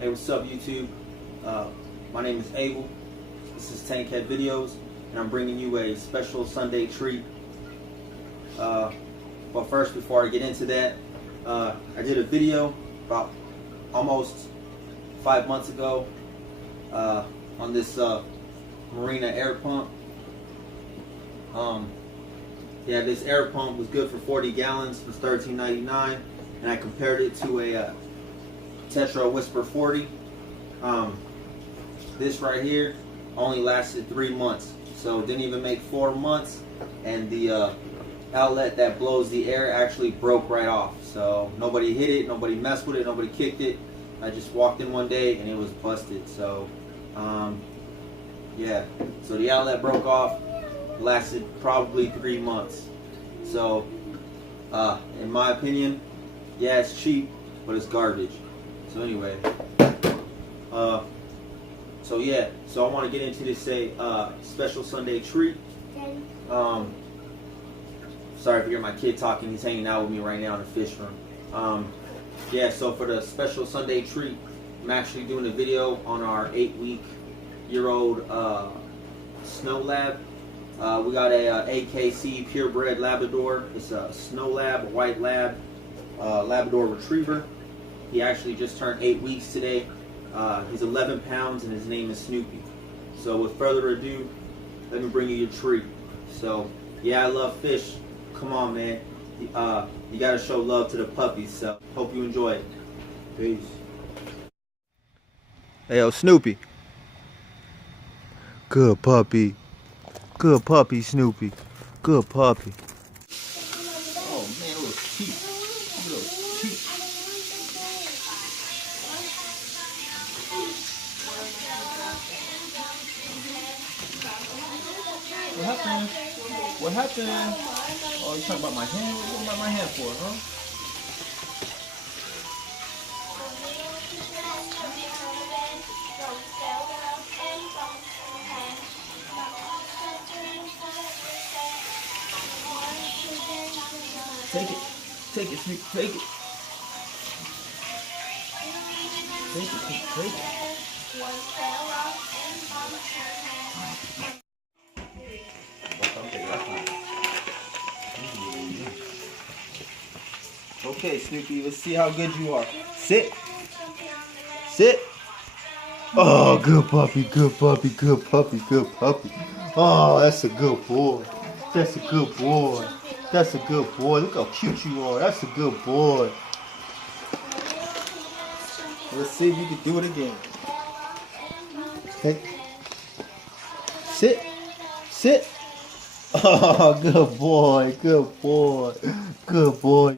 Hey, what's up, YouTube? My name is Abel. This is Tankhead Videos, and I'm bringing you a special Sunday treat. But first, before I get into that, I did a video about almost 5 months ago on this Marina air pump. Yeah, this air pump was good for 40 gallons. It was $13.99, and I compared it to a Tetra Whisper 40. This right here only lasted 3 months, so it didn't even make 4 months, and the outlet that blows the air actually broke right off. So nobody hit it, nobody messed with it, nobody kicked it. I just walked in one day and it was busted. So yeah, so the outlet broke off, lasted probably 3 months. So in my opinion, yeah, it's cheap, but it's garbage. So anyway, so yeah, so I want to get into this special Sunday treat. Sorry if you hear my kid talking, he's hanging out with me right now in the fish room. Yeah, so for the special Sunday treat, I'm actually doing a video on our 8-week-year-old snow lab. We got a AKC purebred Labrador. It's a snow lab, a white lab, Labrador retriever. He actually just turned 8 weeks today. He's 11 pounds and his name is Snoopy. So with further ado, let me bring you your treat. So yeah, I love fish. Come on, man. You gotta show love to the puppies. So hope you enjoy it. Peace. Hey, yo, Snoopy. Good puppy. Good puppy, Snoopy. Good puppy. Oh man, a little cute. A little cute. What happened? What happened? Oh, you talking about my hand? What about my hand for, huh? Take it. Take it, Snoop. Take it. Take it, Snoop. Take it. Okay, Snoopy, let's see how good you are. Sit. Sit. Oh, good puppy, good puppy, good puppy, good puppy. Oh, that's a good boy. That's a good boy. That's a good boy. Look how cute you are. That's a good boy. Let's see if you can do it again. Okay. Sit. Sit. Oh, good boy. Good boy. Good boy.